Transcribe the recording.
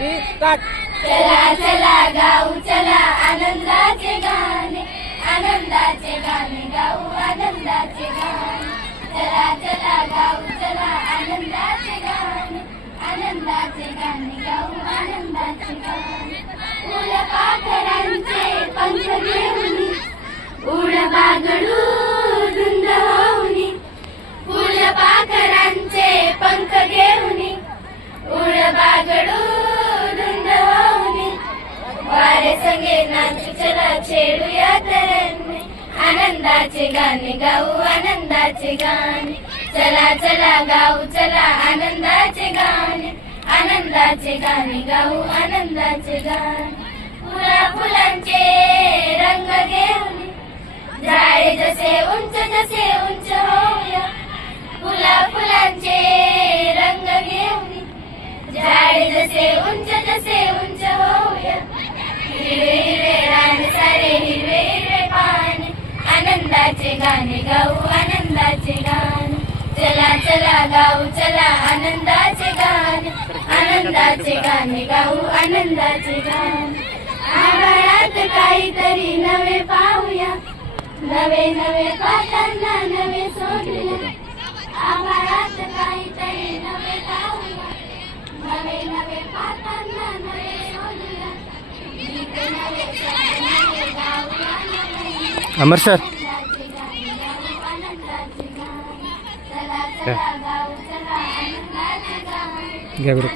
Three start चला चला गाऊ चला आनंदाचे गाणे आनंदाचे गाणे गाऊ आनंदाचे गाणे. चला चला गाऊ चला आनंदाचे गाणे आनंदाचे गाणे गाऊ आनंदाचे गाणे. चला खेळूया आनंदाचे गाणे गाऊ आनंदाचे गाणे. चला चला गाऊ चला आनंदाचे गाणे. आनंदाचे गाणे गाऊ आनंदाचे गाणे. फुला फुलांचे रंग घेऊन झाडे जसे उंच जसे उंच होऊया. फुला फुलांचे रंग घेऊन झाडे जसे उंच जसे उंच हो आनंदाचे गाणे गाऊ आनंदाचे गाण चला चला गाऊ चला आनंदाचे गाण आनंदाचे गाणे गाऊ आनंदाचे गाण आभाळात काहीतरी नवे पाहूया. नवे नवे पाहताना नवे सोडूया. आभाळात काहीतरी नवे पाहूया. नवे नवे पाहताना नवे सोडूया. अमर सर आनंदाचे गाणे गाऊ आनंदाचे गाणे चला आनंदाचे घ्या ग्रुप